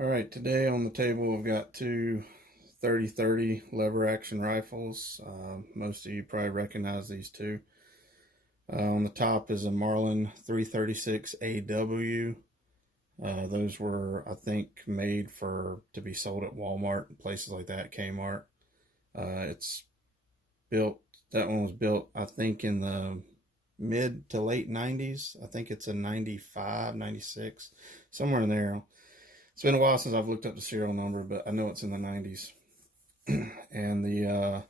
Alright, today on the table we've got two 30-30 lever action rifles. Most of you probably recognize these two. On the top is a Marlin 336 AW. Those were, I think, made to be sold at Walmart and places like that, Kmart. It's built, that one was built, I think, in the mid to late 90s. I think it's a 95, 96, somewhere in there. It's been a while since I've looked up the serial number, but I know it's in the 90s. And the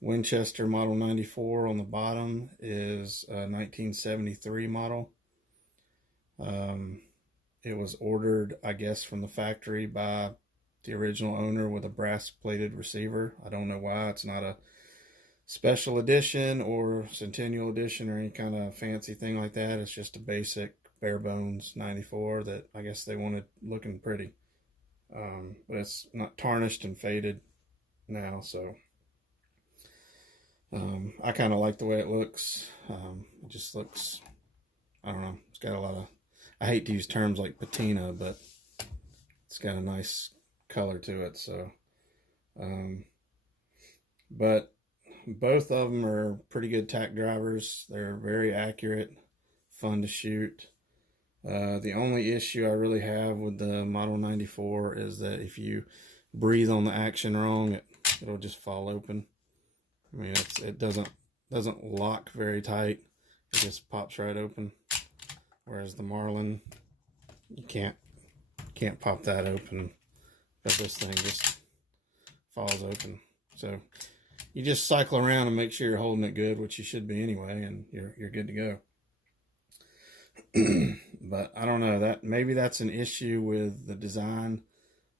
Winchester Model 94 on the bottom is a 1973 model. It was ordered, I guess, from the factory by the original owner with a brass-plated receiver. I don't know why. It's not a special edition or centennial edition or any kind of fancy thing like that. It's just a basic bare bones 94 that I guess they wanted looking pretty. But it's not tarnished and faded now, so I kind of like the way it looks. It just looks, I don't know, it's got a lot of, I hate to use terms like patina, but it's got a nice color to it. So but both of them are pretty good tack drivers. They're very accurate, fun to shoot. The only issue I really have with the Model 94 is that if you breathe on the action wrong, it'll just fall open. I mean, it doesn't lock very tight. It just pops right open. Whereas the Marlin, you can't pop that open, but this thing just falls open. So you just cycle around and make sure you're holding it good, which you should be anyway, and you're good to go. But I don't know, that maybe that's an issue with the design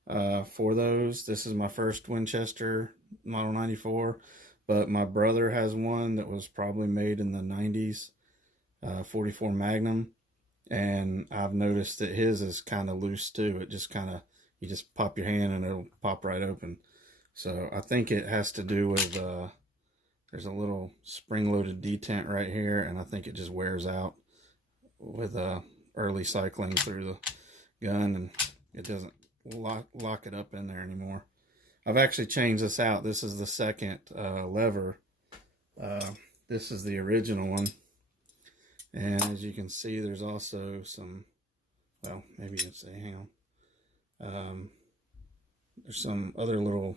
for those. This is my first Winchester Model 94, but my brother has one that was probably made in the 90s, 44 Magnum, and I've noticed that his is kind of loose too. It just kind of, you just pop your hand and it'll pop right open. So I think it has to do with there's a little spring-loaded detent right here, and I think it just wears out with early cycling through the gun, and it doesn't lock it up in there anymore. I've actually changed this out. This is the second lever. This is the original one, and as you can see, there's also some, well, maybe you can say, hang on, there's some other little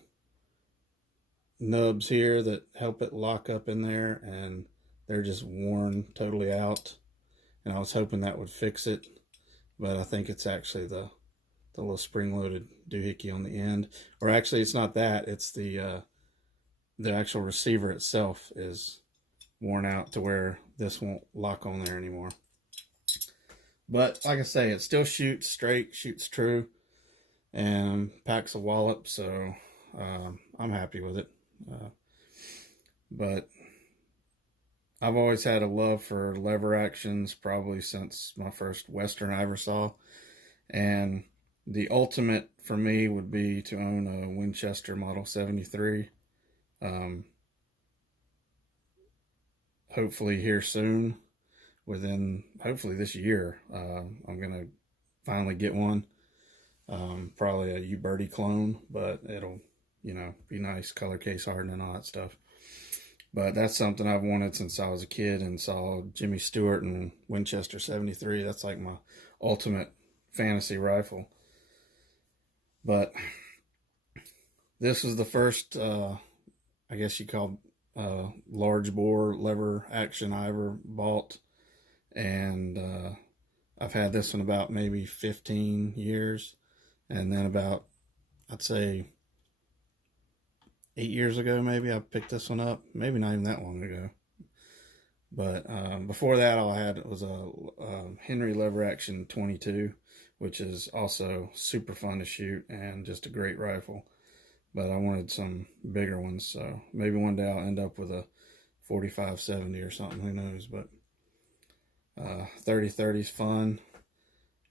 nubs here that help it lock up in there, and they're just worn totally out. And I was hoping that would fix it, but I think it's actually the little spring-loaded doohickey on the end. Or actually, it's not that. It's the actual receiver itself is worn out to where this won't lock on there anymore. But like I say, it still shoots straight, shoots true, and packs a wallop, so I'm happy with it. But I've always had a love for lever actions, probably since my first Western I ever saw. And the ultimate for me would be to own a Winchester Model 73. Hopefully here soon, hopefully this year, I'm going to finally get one. Probably a U-Birdie clone, but it'll, be nice, color case hardened and all that stuff. But that's something I've wanted since I was a kid and saw Jimmy Stewart and Winchester 73. That's like my ultimate fantasy rifle. But this is the first, I guess you call large bore lever action I ever bought. And I've had this one about maybe 15 years. And then about, I'd say, 8 years ago, maybe I picked this one up. Maybe not even that long ago. But before that, all I had was a Henry lever action 22, which is also super fun to shoot and just a great rifle. But I wanted some bigger ones, so maybe one day I'll end up with a 45-70 or something. Who knows? But 30-30 is fun,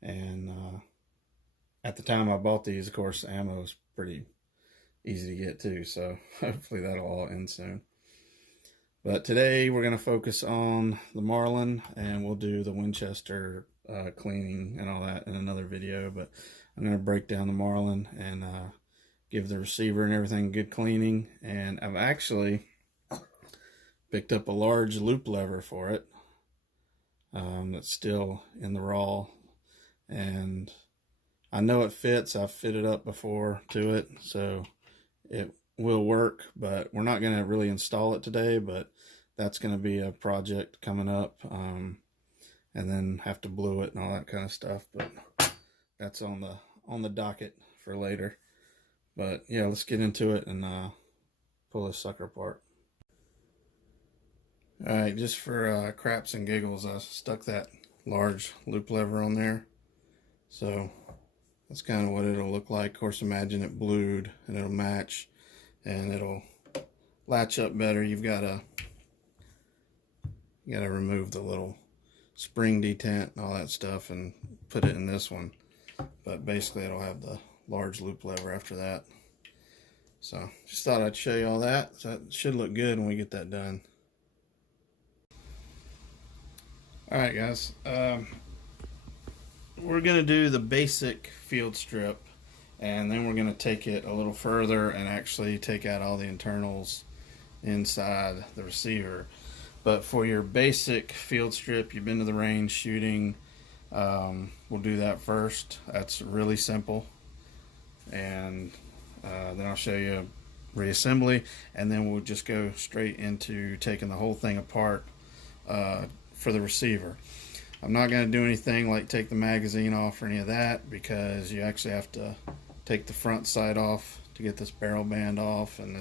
and at the time I bought these, of course, ammo is pretty easy to get too, so hopefully that'll all end soon. But today we're going to focus on the Marlin, and we'll do the Winchester cleaning and all that in another video. But I'm going to break down the Marlin and give the receiver and everything good cleaning. And I've actually picked up a large loop lever for it that's still in the raw, and I know it fits. I've fitted up before to it, so it will work, but we're not going to really install it today, but that's going to be a project coming up, and then have to glue it and all that kind of stuff, but that's on the docket for later. But yeah, let's get into it and pull this sucker apart. Alright, just for craps and giggles, I stuck that large loop lever on there, so that's kind of what it'll look like. Of course, imagine it blued and it'll match and it'll latch up better. You gotta remove the little spring detent and all that stuff and put it in this one, but basically it'll have the large loop lever after that. So just thought I'd show you all that. So that should look good when we get that done. Alright guys, we're going to do the basic field strip, and then we're going to take it a little further and actually take out all the internals inside the receiver. But for your basic field strip, you've been to the range shooting, we'll do that first. That's really simple, and then I'll show you reassembly, and then we'll just go straight into taking the whole thing apart for the receiver. I'm not going to do anything like take the magazine off or any of that, because you actually have to take the front sight off to get this barrel band off, and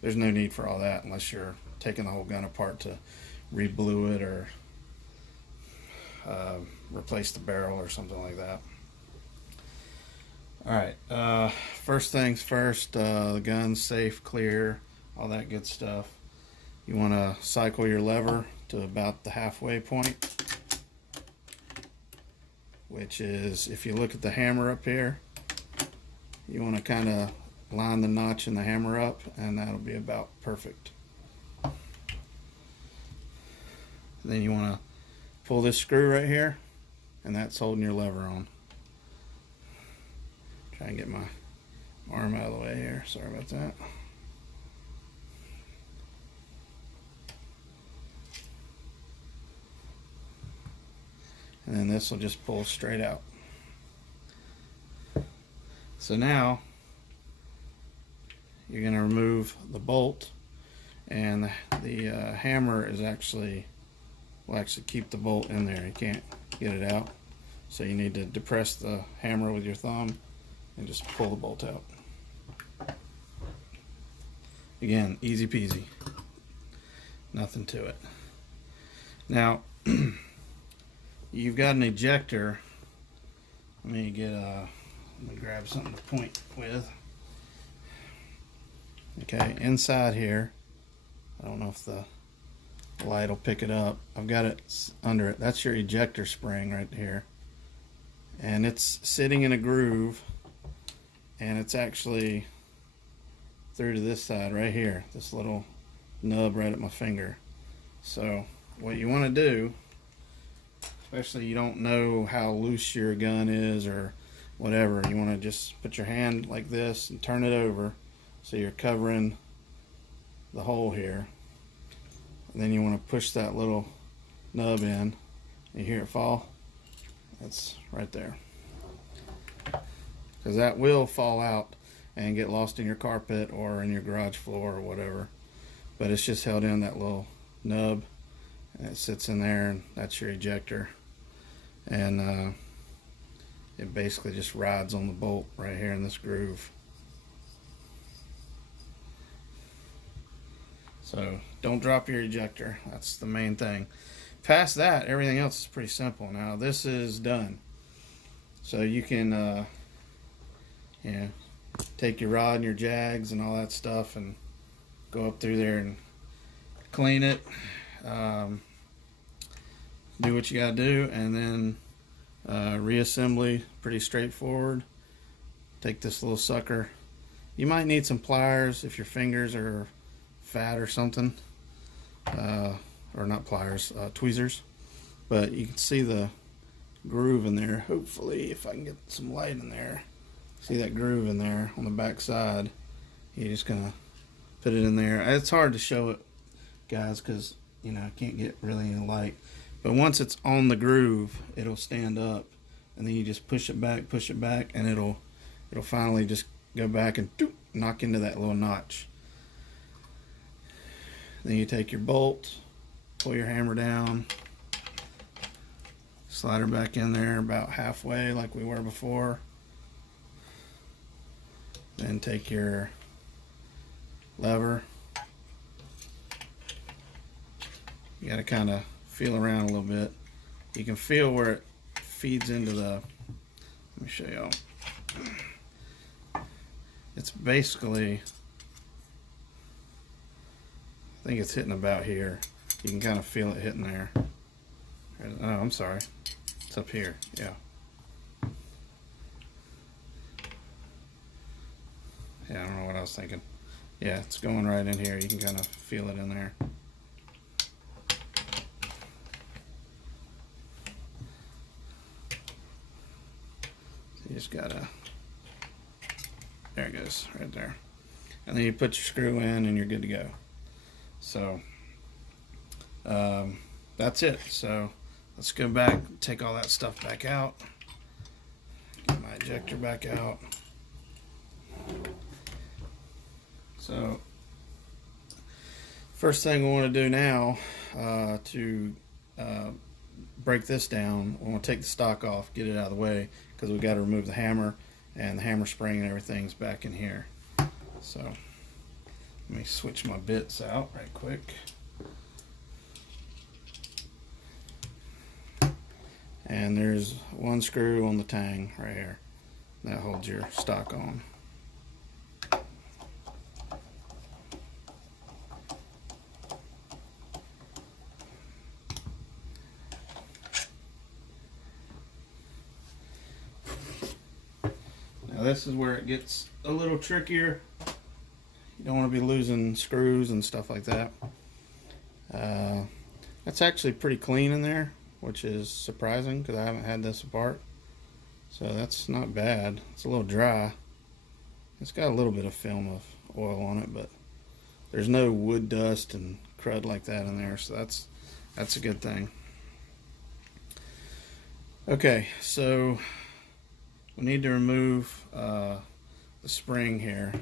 there's no need for all that unless you're taking the whole gun apart to re-blue it or replace the barrel or something like that. Alright, first things first, the gun's safe, clear, all that good stuff. You want to cycle your lever to about the halfway point, which is, if you look at the hammer up here, you want to kind of line the notch in the hammer up, and that'll be about perfect. Then you want to pull this screw right here, and that's holding your lever on. Try and get my arm out of the way here, sorry about that. And then this will just pull straight out. So now you're going to remove the bolt, and the hammer will actually keep the bolt in there. You can't get it out, so you need to depress the hammer with your thumb and just pull the bolt out. Again, easy peasy, nothing to it. Now you've got an ejector. Let me grab something to point with. Okay, inside here, I don't know if the light will pick it up. I've got it under it. That's your ejector spring right here, and it's sitting in a groove, and it's actually through to this side right here, this little nub right at my finger. So what you want to do, especially you don't know how loose your gun is or whatever, you want to just put your hand like this and turn it over so you're covering the hole here, and then you want to push that little nub in. You hear it fall? That's right there, because that will fall out and get lost in your carpet or in your garage floor or whatever, but it's just held in that little nub, and it sits in there, and that's your ejector. And it basically just rides on the bolt right here in this groove. So don't drop your ejector, that's the main thing. Past that, everything else is pretty simple. Now this is done, so you can take your rod and your jags and all that stuff and go up through there and clean it, do what you gotta do, and then reassembly, pretty straightforward. Take this little sucker. You might need some pliers if your fingers are fat or something, or not pliers, tweezers, but you can see the groove in there. Hopefully, if I can get some light in there. See that groove in there on the back side? You're just gonna put it in there. It's hard to show it, guys, because you know I can't get really any light. But once it's on the groove, it'll stand up, and then you just push it back, and it'll finally just go back and doop, knock into that little notch. Then you take your bolt, pull your hammer down, slide her back in there about halfway like we were before. Then take your lever. You got to kind of feel around a little bit. You can feel where it feeds into the, let me show y'all. It's basically, I think it's hitting about here. You can kind of feel it hitting there. Oh, I'm sorry. It's up here. Yeah. Yeah, I don't know what I was thinking. Yeah, it's going right in here. You can kind of feel it in there. You just gotta, there it goes, right there. And then you put your screw in and you're good to go. So, that's it. So, let's go back, take all that stuff back out. Get my ejector back out. So, first thing we want to do now to break this down, we want to take the stock off, get it out of the way, because we've got to remove the hammer, and the hammer spring and everything's back in here. So, let me switch my bits out right quick. And there's one screw on the tang right here that holds your stock on. Now this is where it gets a little trickier. You don't want to be losing screws and stuff like that. That's actually pretty clean in there, which is surprising because I haven't had this apart. So that's not bad. It's a little dry. It's got a little bit of film of oil on it, but there's no wood dust and crud like that in there, so that's a good thing. Okay, so we need to remove the spring here.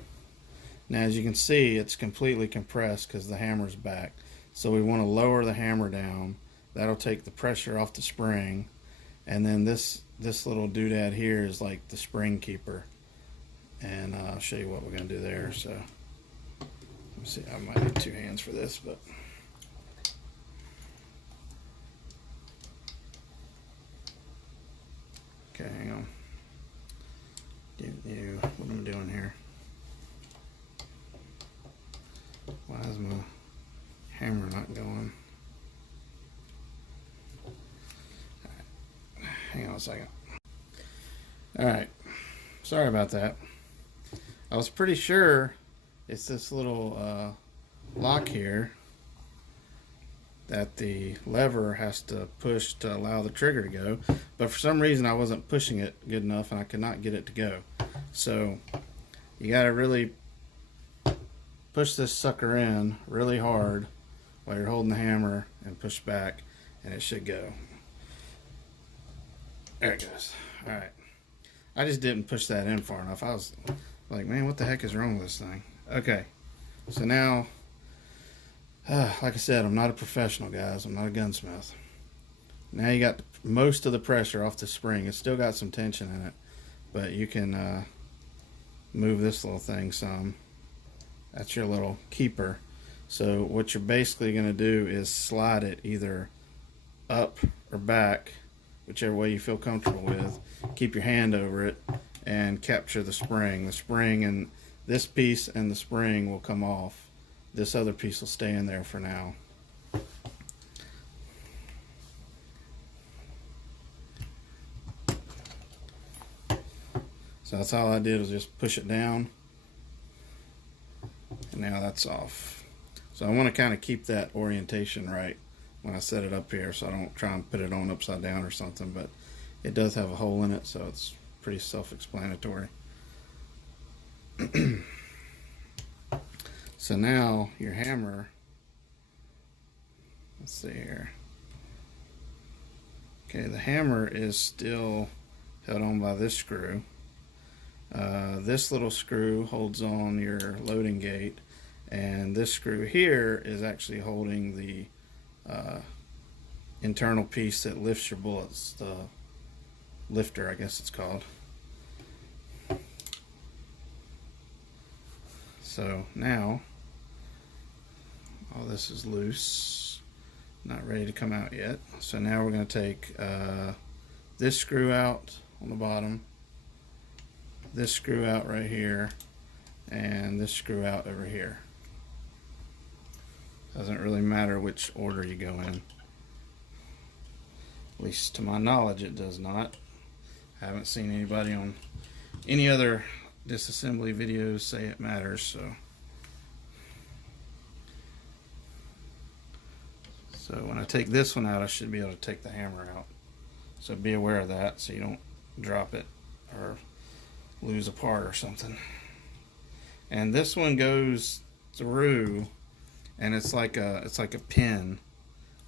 Now, as you can see, it's completely compressed because the hammer's back. So we want to lower the hammer down. That'll take the pressure off the spring. And then this little doodad here is like the spring keeper. And I'll show you what we're going to do there. So, let me see. I might need two hands for this, but. Okay, hang on. What am I doing here? Why is my hammer not going? Alright, hang on a second. Alright, sorry about that. I was pretty sure it's this little lock here that the lever has to push to allow the trigger to go, but for some reason I wasn't pushing it good enough and I could not get it to go. So you got to really push this sucker in really hard while you're holding the hammer and push back, and it should go. There it goes. Alright, I just didn't push that in far enough. I was like, man, what the heck is wrong with this thing? Okay, so now like I said, I'm not a professional, guys. I'm not a gunsmith. Now you got most of the pressure off the spring. It's still got some tension in it, but you can move this little thing some. That's your little keeper. So what you're basically going to do is slide it either up or back, whichever way you feel comfortable with. Keep your hand over it and capture the spring. The spring and this piece and the spring will come off. This other piece will stay in there for now. So that's all I did was just push it down. And now that's off. So I want to kind of keep that orientation right when I set it up here, so I don't try and put it on upside down or something. But It does have a hole in it, so it's pretty self-explanatory. So now your hammer, let's see here. Okay, the hammer is still held on by this screw. This little screw holds on your loading gate, and this screw here is actually holding the internal piece that lifts your bullets, the lifter, I guess it's called. So now all this is loose, not ready to come out yet. So now we're going to take this screw out on the bottom, this screw out right here, and this screw out over here. Doesn't really matter which order you go in. At least to my knowledge it does not. I haven't seen anybody on any other disassembly videos say it matters, so when I take this one out, I should be able to take the hammer out. So be aware of that so you don't drop it or lose a part or something. And this one goes through, and it's like a pin,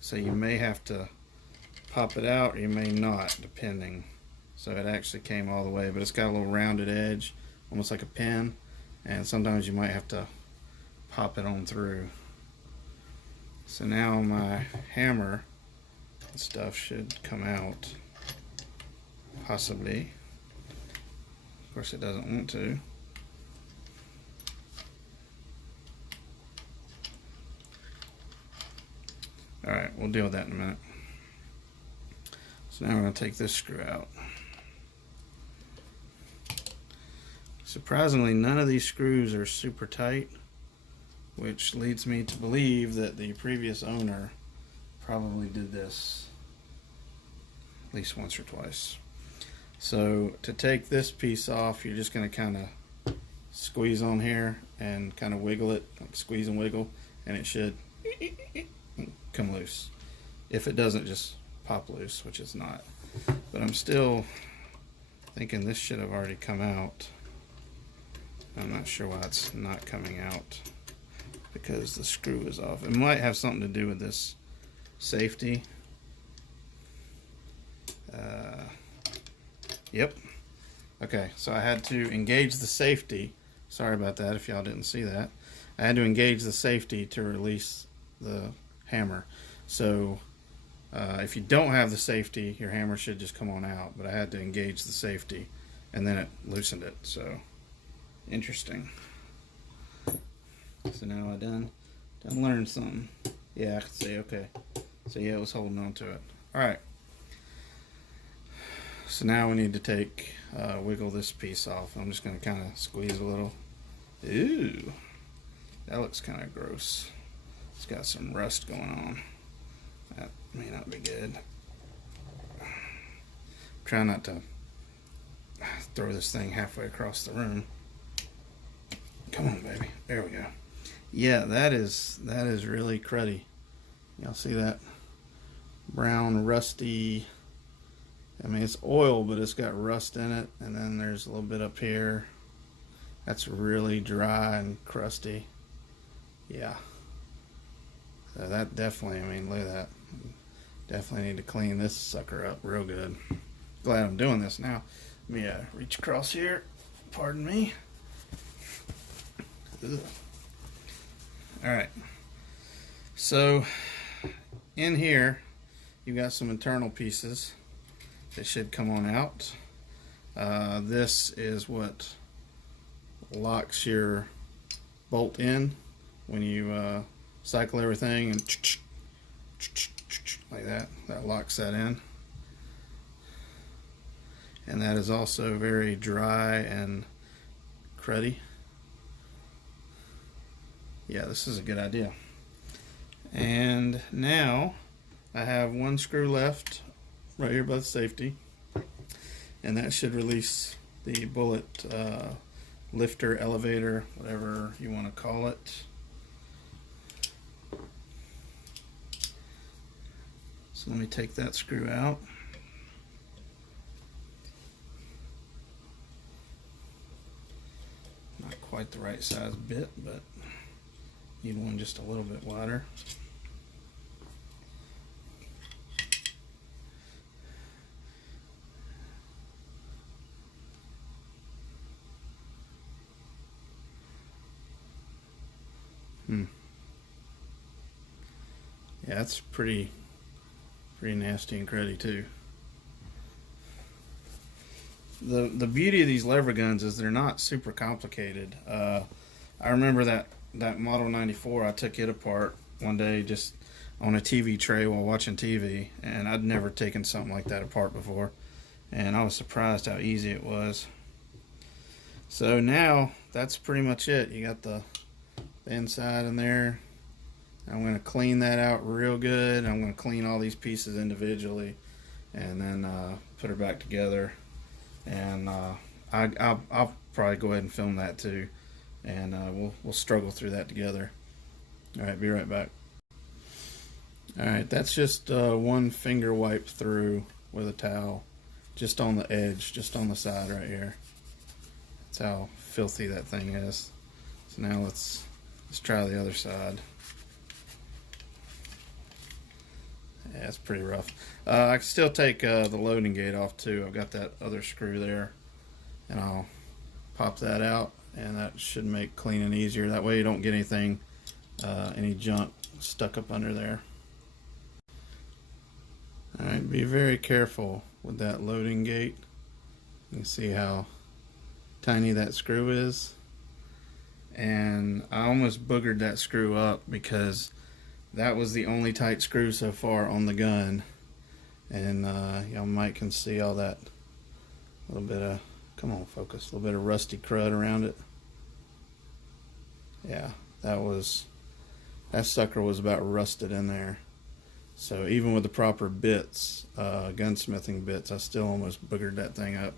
so you may have to pop it out or you may not, depending. So it actually came all the way, but it's got a little rounded edge, almost like a pin, and sometimes you might have to pop it on through. So now my hammer and stuff should come out, possibly. Of course it doesn't want to. Alright, we'll deal with that in a minute. So now we're going to take this screw out. Surprisingly, none of these screws are super tight, which leads me to believe that the previous owner probably did this at least once or twice. So to take this piece off, you're just going to kind of squeeze on here and kind of wiggle it, like squeeze and wiggle, and it should come loose. If it doesn't, just pop loose, which it's not. But I'm still thinking this should have already come out. I'm not sure why it's not coming out, because the screw is off. It might have something to do with this safety. Yep. Okay, so I had to engage the safety. Sorry about that if y'all didn't see that. I had to engage the safety to release the hammer. So if you don't have the safety, your hammer should just come on out, but I had to engage the safety and then it loosened it. So interesting. So now I done learned something. Yeah, I can see. Okay, so yeah, it was holding on to it. All right, so now we need to wiggle this piece off. I'm just going to kind of squeeze a little. Ooh, that looks kind of gross. It's got some rust going on. That may not be good. Try not to throw this thing halfway across the room. Come on, baby. There we go. Yeah, that is really cruddy. Y'all see that? Brown, rusty. I mean, it's oil, but it's got rust in it. And then there's a little bit up here. That's really dry and crusty. Yeah. So that definitely, I mean, look at that. Definitely need to clean this sucker up real good. Glad I'm doing this now. Let me reach across here. Pardon me. Ugh. All right. So in here, you got some internal pieces that should come on out. This is what locks your bolt in when you cycle everything and like that. That locks that in. And that is also very dry and cruddy. Yeah, this is a good idea. And now I have one screw left right here by the safety, and that should release the bullet lifter, elevator, whatever you want to call it. So let me take that screw out. quite the right size bit, but need one just a little bit wider. Yeah, that's pretty nasty and cruddy too. The beauty of these lever guns is they're not super complicated. I remember that Model 94, I took it apart one day just on a TV tray while watching TV, and I'd never taken something like that apart before, and I was surprised how easy it was. So now that's pretty much it. You got the inside in there. I'm going to clean that out real good. I'm going to clean all these pieces individually and then put her back together. And I'll probably go ahead and film that too, and we'll struggle through that together. All right, be right back. All right, that's just one finger wipe through with a towel, just on the edge, just on the side right here. That's how filthy that thing is. So now let's try the other side. Yeah, it's pretty rough. I can still take the loading gate off too. I've got that other screw there, and I'll pop that out, and that should make cleaning easier. That way you don't get anything, any junk stuck up under there. Alright, be very careful with that loading gate. You can see how tiny that screw is, and I almost boogered that screw up because that was the only tight screw so far on the gun, and y'all might can see all that little bit of, come on focus, a little bit of rusty crud around it. Yeah, that sucker was about rusted in there. So even with the proper bits, gunsmithing bits, I still almost boogered that thing up.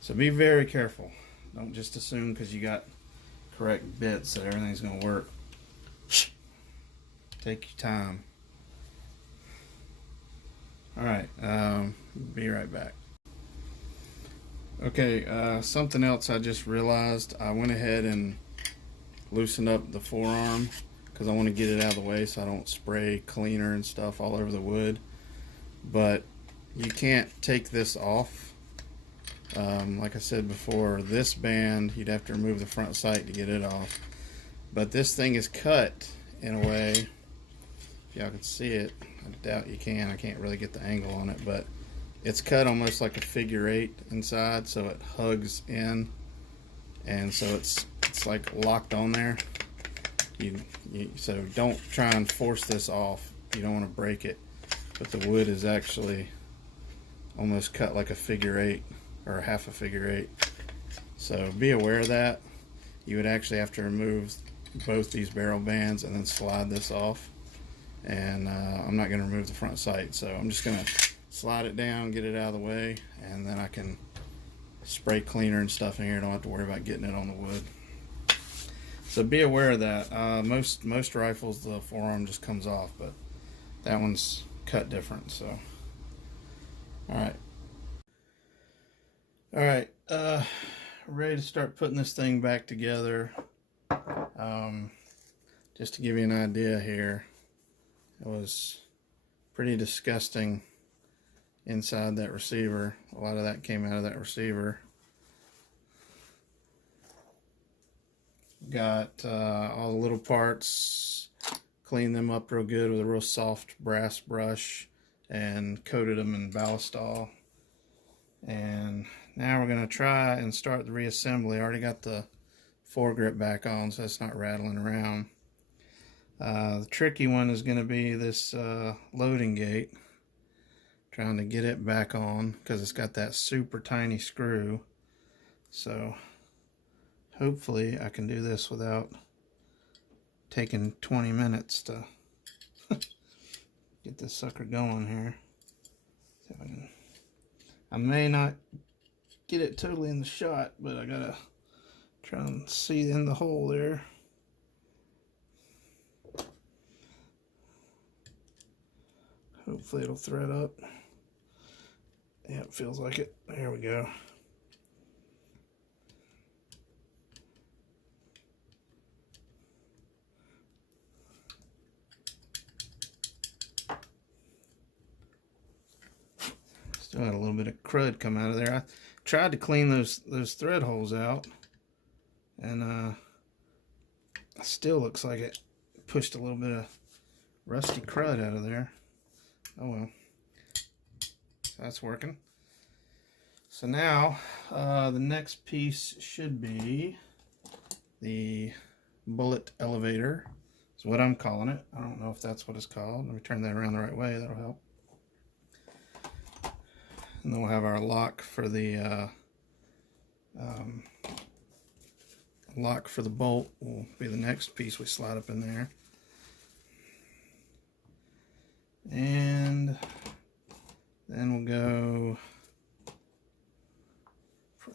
So be very careful. Don't just assume because you got correct bits that everything's going to work. Take your time. Alright, be right back. Okay, something else I just realized. I went ahead and loosened up the forearm because I want to get it out of the way so I don't spray cleaner and stuff all over the wood. But you can't take this off. Like I said before, this band, you'd have to remove the front sight to get it off. But this thing is cut in a way, if y'all can see it, I doubt you can, I can't really get the angle on it, but it's cut almost like a figure 8 inside, so it hugs in, and so it's like locked on there. So don't try and force this off. You don't want to break it, but the wood is actually almost cut like a figure 8 or half a figure 8. So be aware of that. You would actually have to remove both these barrel bands and then slide this off. And I'm not going to remove the front sight, so I'm just going to slide it down, get it out of the way, and then I can spray cleaner and stuff in here. Don't have to worry about getting it on the wood. So be aware of that. Most rifles, the forearm just comes off, but that one's cut different. So, all right, ready to start putting this thing back together. Just to give you an idea here, it was pretty disgusting inside that receiver. A lot of that came out of that receiver. Got all the little parts, cleaned them up real good with a real soft brass brush, and coated them in ballistol. And now we're going to try and start the reassembly. I already got the foregrip back on, so it's not rattling around. The tricky one is going to be this loading gate. Trying to get it back on because it's got that super tiny screw. So hopefully I can do this without taking 20 minutes to get this sucker going here. See if I may not get it totally in the shot, but I gotta try and see in the hole there. Hopefully it'll thread up. Yeah, it feels like it. There we go. Still had a little bit of crud come out of there. I tried to clean those thread holes out, and still looks like it pushed a little bit of rusty crud out of there. Oh well, so that's working. So now the next piece should be the bullet elevator. Is what I'm calling it. I don't know if that's what it's called. Let me turn that around the right way. That'll help. And then we'll have our lock for the bolt. Will be the next piece we slide up in there. And then we'll go,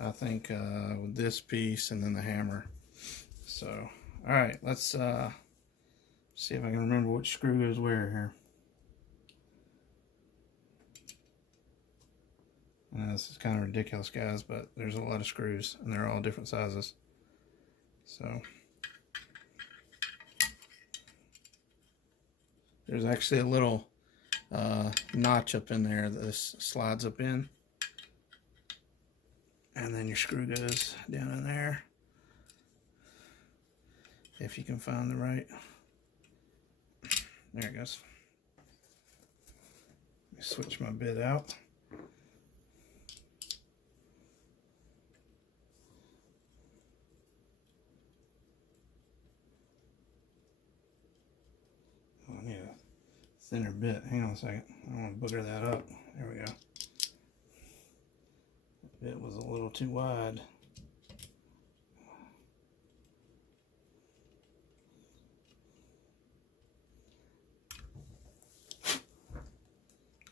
I think, with this piece and then the hammer. So, all right, let's see if I can remember which screw goes where here. This is kind of ridiculous, guys, but there's a lot of screws, and they're all different sizes. So, there's actually a little notch up in there that this slides up in. And then your screw goes down in there. If you can find the right. There it goes. Let me switch my bit out. Oh, I need a thinner bit. Hang on a second. I don't want to booger that up. There we go. That bit was a little too wide.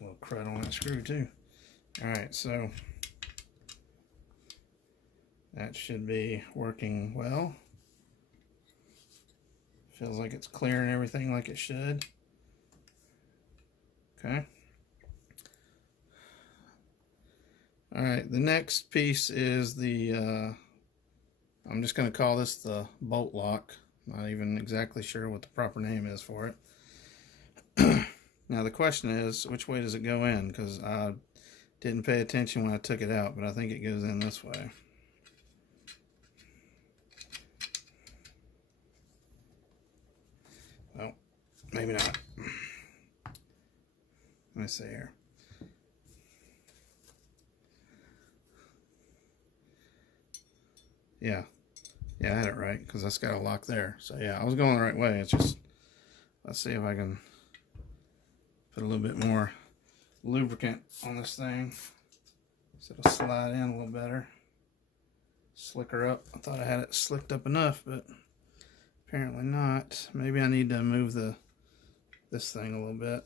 A little crud on that screw too. Alright, so that should be working well. Feels like it's clearing everything like it should. Okay. Alright, the next piece is the, I'm just going to call this the bolt lock. Not even exactly sure what the proper name is for it. Now the question is, which way does it go in? Because I didn't pay attention when I took it out, but I think it goes in this way. Well, maybe not. Let me see here. Yeah, I had it right, because that's got a lock there. So yeah, I was going the right way. It's just, let's see if I can put a little bit more lubricant on this thing so it'll slide in a little better. Slicker up. I thought I had it slicked up enough, but apparently not. Maybe I need to move this thing a little bit.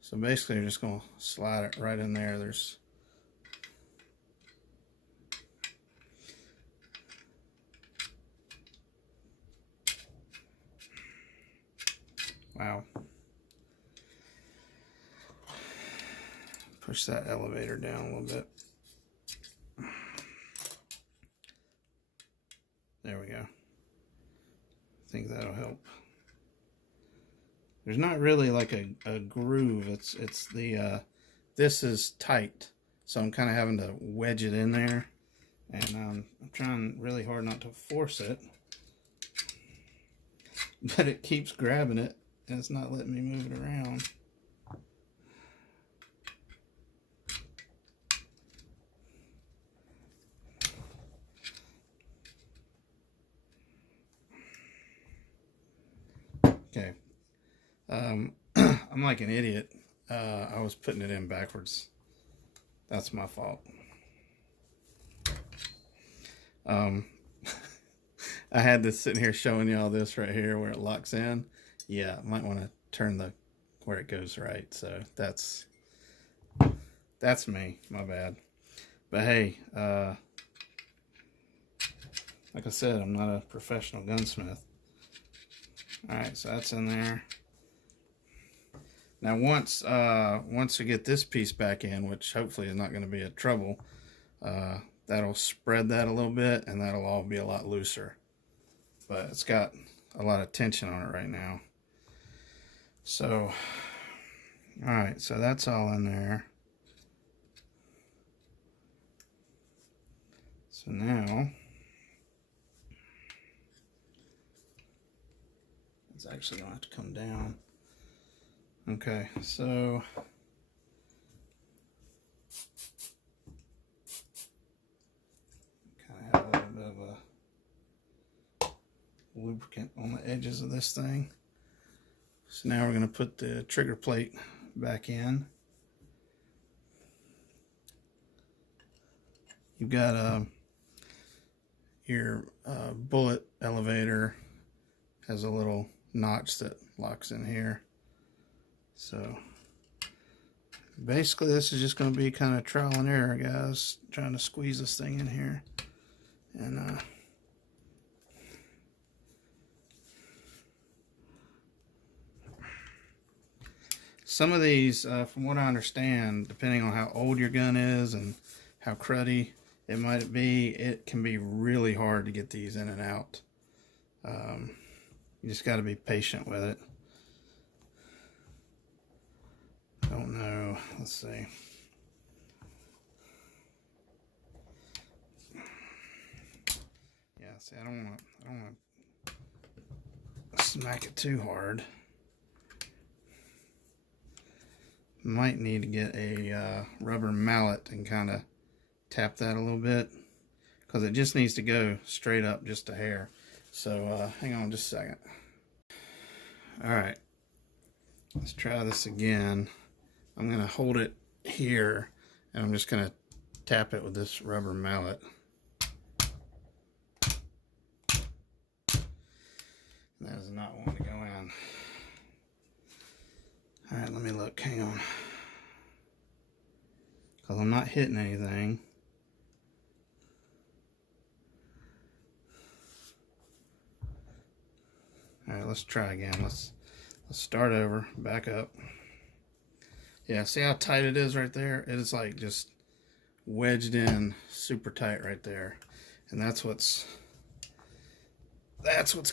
So basically you're just going to slide it right in there. There's wow. Push that elevator down a little bit. There we go. I think that'll help. There's not really like a groove. It's the this is tight, so I'm kind of having to wedge it in there, and I'm trying really hard not to force it, but it keeps grabbing it and it's not letting me move it around. Okay. I'm like an idiot. I was putting it in backwards. That's my fault. I had this sitting here showing y'all this right here where it locks in. Yeah, I might want to turn where it goes right. So that's me. My bad. But hey, like I said, I'm not a professional gunsmith. Alright, so that's in there. Now once we get this piece back in, which hopefully is not going to be a trouble, that'll spread that a little bit and that'll all be a lot looser. But it's got a lot of tension on it right now. So, alright, so that's all in there. So now it's actually going to have to come down. Okay, so kind of have a little bit of a lubricant on the edges of this thing. So now we're going to put the trigger plate back in. You've got your bullet elevator has a little notch that locks in here. So basically this is just going to be kind of trial and error, guys, trying to squeeze this thing in here. And some of these, from what I understand, depending on how old your gun is and how cruddy it might be, it can be really hard to get these in and out. You just got to be patient with it. I don't know. Let's see. Yeah, see, I don't want to smack it too hard. Might need to get a rubber mallet and kind of tap that a little bit, because it just needs to go straight up just a hair. So hang on just a second. Alright, let's try this again. I'm going to hold it here and I'm just going to tap it with this rubber mallet. That does not want to go in. Alright, let me look. Hang on. Because I'm not hitting anything. Alright, let's try again. Let's start over. Back up. Yeah, see how tight it is right there? It is like just wedged in super tight right there. And that's what's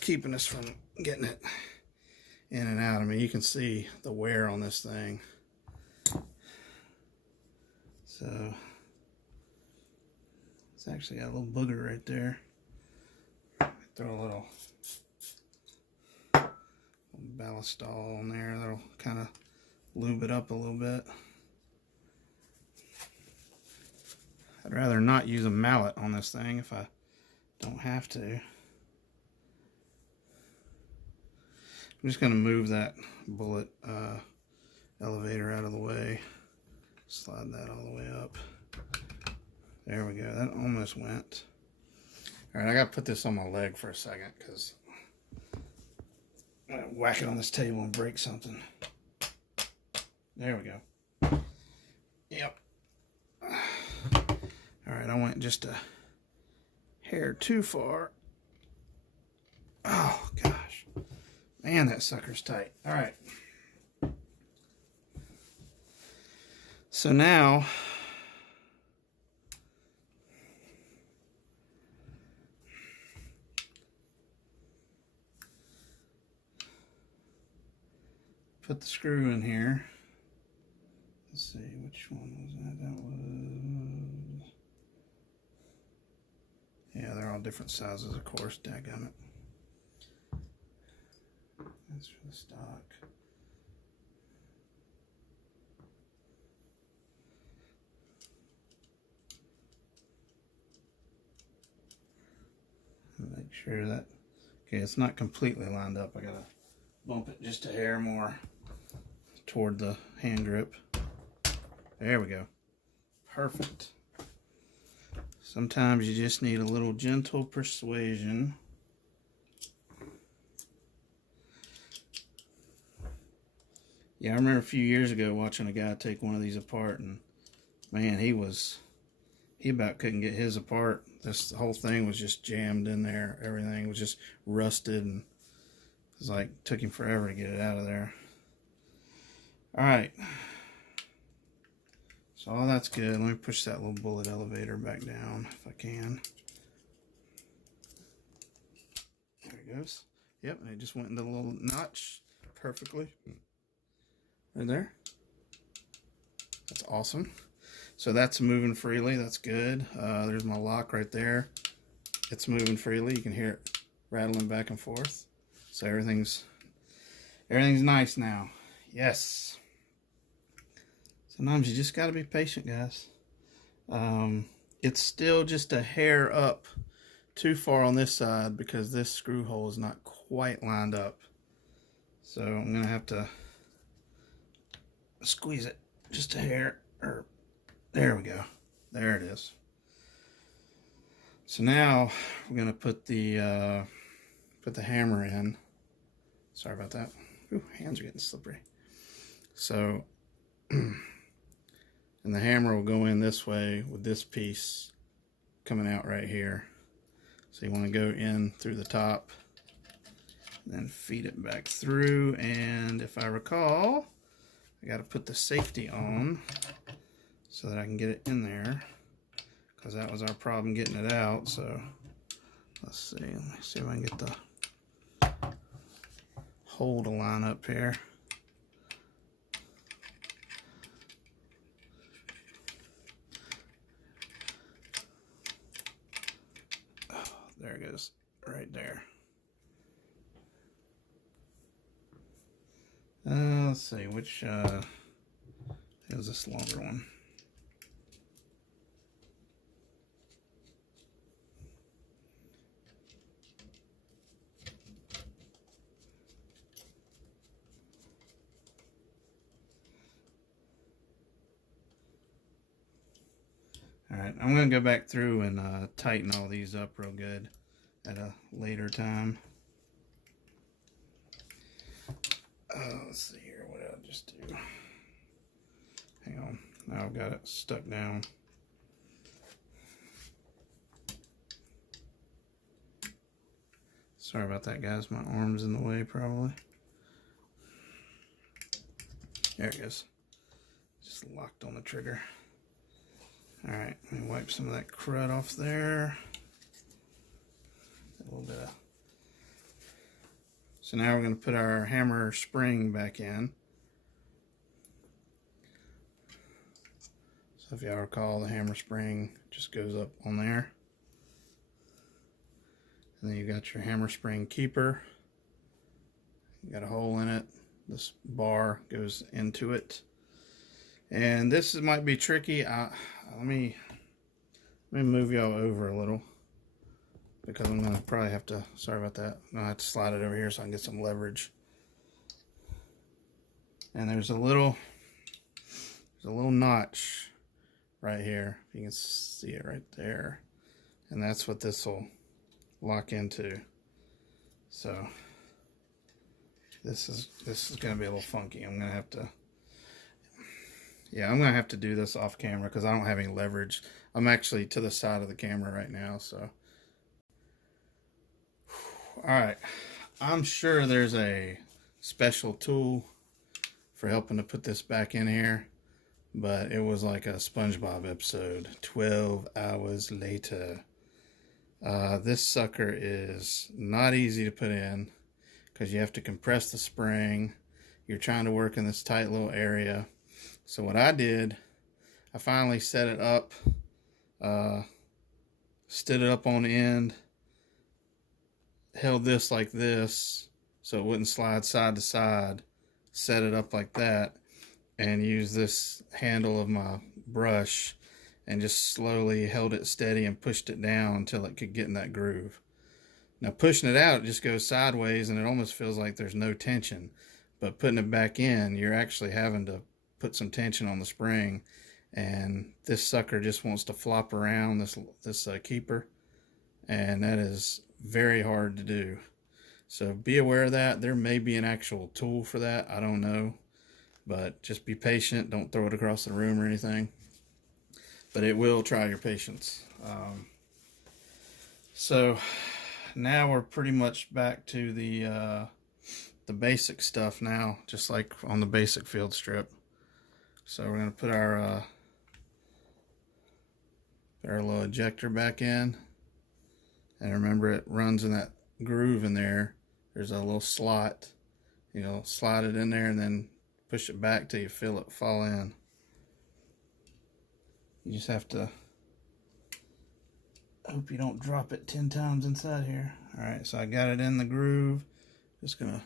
keeping us from getting it in and out. I mean, you can see the wear on this thing. So it's actually got a little booger right there. Throw a little ballistol on there. That'll kind of lube it up a little bit. I'd rather not use a mallet on this thing if I don't have to. I'm just going to move that bullet elevator out of the way. Slide that all the way up. There we go. That almost went. Alright, I got to put this on my leg for a second because I'm going to whack it on this table and break something. There we go. Yep. Alright, I went just a hair too far. Oh, gosh. Man, that sucker's tight. Alright. So now, put the screw in here. Let's see, which one was that? That was... Yeah, they're all different sizes, of course. Daggum it. That's for the stock. Make sure that... Okay, it's not completely lined up. I gotta bump it just a hair more toward the hand grip. There we go. Perfect. Sometimes you just need a little gentle persuasion. Yeah, I remember a few years ago watching a guy take one of these apart, and man, he about couldn't get his apart. The whole thing was just jammed in there. Everything was just rusted, and it was like, took him forever to get it out of there. Alright. So all that's good. Let me push that little bullet elevator back down if I can. There it goes. Yep, and it just went into the little notch perfectly. Right there. That's awesome. So that's moving freely. That's good. There's my lock right there. It's moving freely. You can hear it rattling back and forth. So everything's nice now. Yes. Sometimes you just got to be patient, guys. It's still just a hair up too far on this side because this screw hole is not quite lined up. So I'm going to have to squeeze it just a hair. There we go. There it is. So now we're going to put the hammer in. Sorry about that. Ooh, hands are getting slippery. So, and the hammer will go in this way with this piece coming out right here. So you want to go in through the top, then feed it back through. And if I recall, I got to put the safety on so that I can get it in there, because that was our problem getting it out. So let's see. Let me see if I can get the hole to line up here. Oh, there it goes, right there. Let's see, which is this longer one? Alright, I'm going to go back through and tighten all these up real good at a later time. Let's see here, what did I just do? Hang on, now I've got it stuck down. Sorry about that, guys, my arm's in the way probably. There it goes. Just locked on the trigger. Alright, let me wipe some of that crud off there. A little bit of... So now we're going to put our hammer spring back in. So if y'all recall, the hammer spring just goes up on there. And then you got your hammer spring keeper. You got a hole in it. This bar goes into it. And this might be tricky. Let me move y'all over a little, because I'm gonna probably have to, sorry about that, I'm gonna have to slide it over here so I can get some leverage. And there's a little notch right here. You can see it right there. And that's what this will lock into. So this is gonna be a little funky. I'm gonna have to, yeah, I'm gonna have to do this off camera because I don't have any leverage. I'm actually to the side of the camera right now, so. Alright, I'm sure there's a special tool for helping to put this back in here, but it was like a SpongeBob episode, 12 hours later. This sucker is not easy to put in because you have to compress the spring. You're trying to work in this tight little area. So what I did, I finally set it up, stood it up on end, held this like this so it wouldn't slide side to side, set it up like that, and used this handle of my brush and just slowly held it steady and pushed it down until it could get in that groove. Now pushing it out, it just goes sideways and it almost feels like there's no tension, but putting it back in, you're actually having to put some tension on the spring, and this sucker just wants to flop around, this keeper, and that is very hard to do. So be aware of that. There may be an actual tool for that, I don't know, but just be patient. Don't throw it across the room or anything, but it will try your patience. So now we're pretty much back to the basic stuff now, just like on the basic field strip. So we're going to put our little ejector back in, and remember, it runs in that groove in there. There's a little slot, you know, slide it in there and then push it back till you feel it fall in. You just have to hope you don't drop it 10 times inside here. All right, so I got it in the groove. Just gonna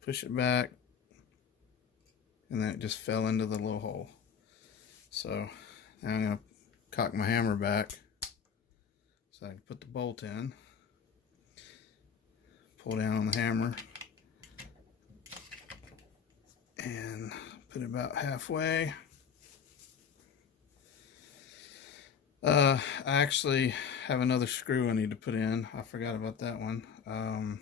push it back, and then it just fell into the little hole. So now I'm gonna cock my hammer back so I can put the bolt in. Pull down on the hammer and put it about halfway. I actually have another screw I need to put in. I forgot about that one. On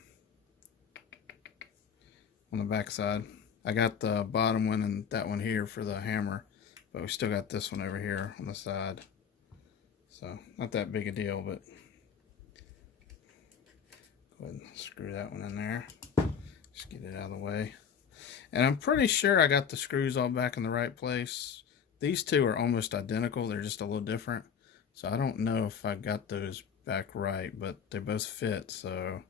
the back side. I got the bottom one and that one here for the hammer, but we still got this one over here on the side. So not that big a deal, but go ahead and screw that one in there. Just get it out of the way. And I'm pretty sure I got the screws all back in the right place. These two are almost identical. They're just a little different. So I don't know if I got those back right, but they both fit. So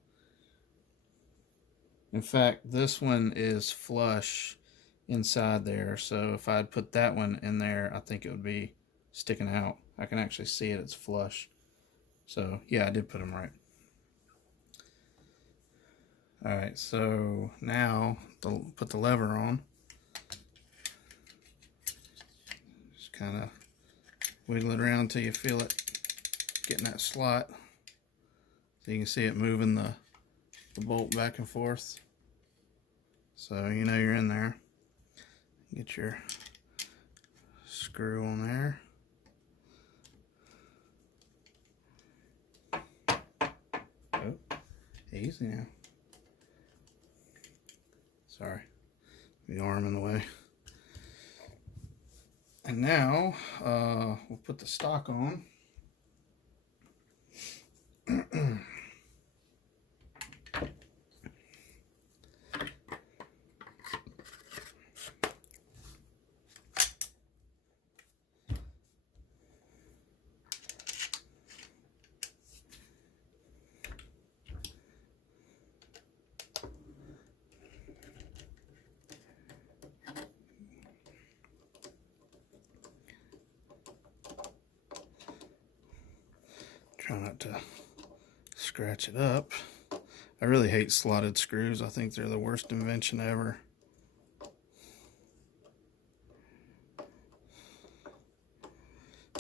in fact, this one is flush inside there. So if I'd put that one in there, I think it would be sticking out. I can actually see it. It's flush. So yeah, I did put them right. All right, so now put the lever on. Just kind of wiggle it around until you feel it getting that slot. So you can see it moving the bolt back and forth. So you know you're in there. Get your screw on there. Oh, easy now. Sorry, the arm in the way. And now we'll put the stock on. Try not to scratch it up. I really hate slotted screws. I think they're the worst invention ever.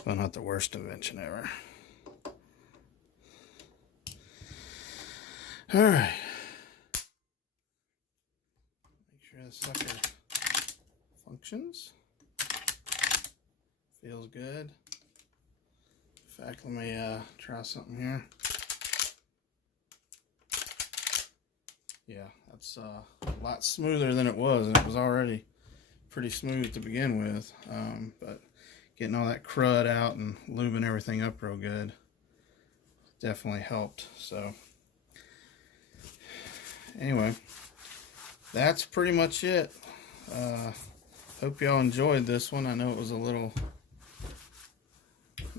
Well, not the worst invention ever. All right. Make sure the sucker functions. Feels good. In fact, let me try something here. Yeah, that's a lot smoother than it was, and it was already pretty smooth to begin with. But getting all that crud out and lubing everything up real good definitely helped. So anyway, that's pretty much it. Hope y'all enjoyed this one. I know it was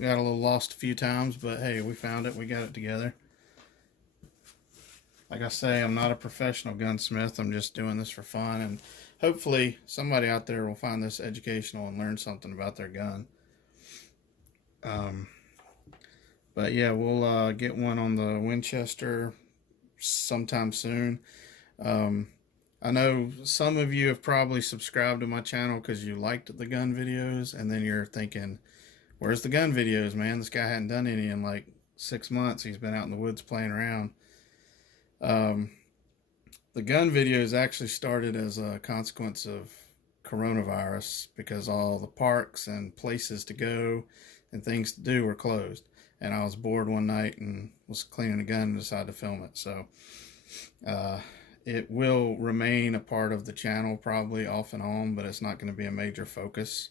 got a little lost a few times, but hey, we found it. We got it together. Like I say, I'm not a professional gunsmith. I'm just doing this for fun, and hopefully somebody out there will find this educational and learn something about their gun. But yeah, we'll get one on the Winchester sometime soon. I know some of you have probably subscribed to my channel because you liked the gun videos, and then you're thinking, where's the gun videos, man? This guy hadn't done any in like 6 months. He's been out in the woods playing around. The gun videos actually started as a consequence of coronavirus because all the parks and places to go and things to do were closed. And I was bored one night and was cleaning a gun and decided to film it. So it will remain a part of the channel probably off and on, but it's not going to be a major focus.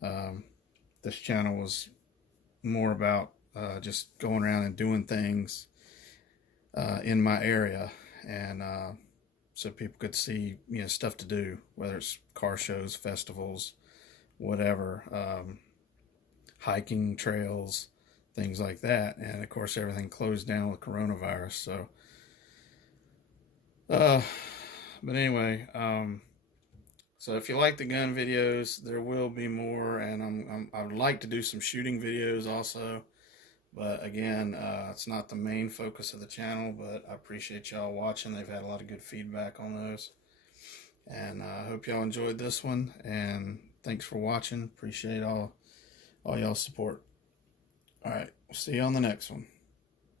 This channel was more about just going around and doing things in my area, and so people could see, you know, stuff to do, whether it's car shows, festivals, whatever, hiking trails, things like that. And of course everything closed down with coronavirus. So but anyway, So if you like the gun videos, there will be more, and I would like to do some shooting videos also. But again, it's not the main focus of the channel, but I appreciate y'all watching. They've had a lot of good feedback on those. And I hope y'all enjoyed this one, and thanks for watching. Appreciate all y'all's support. All right, we'll see you on the next one.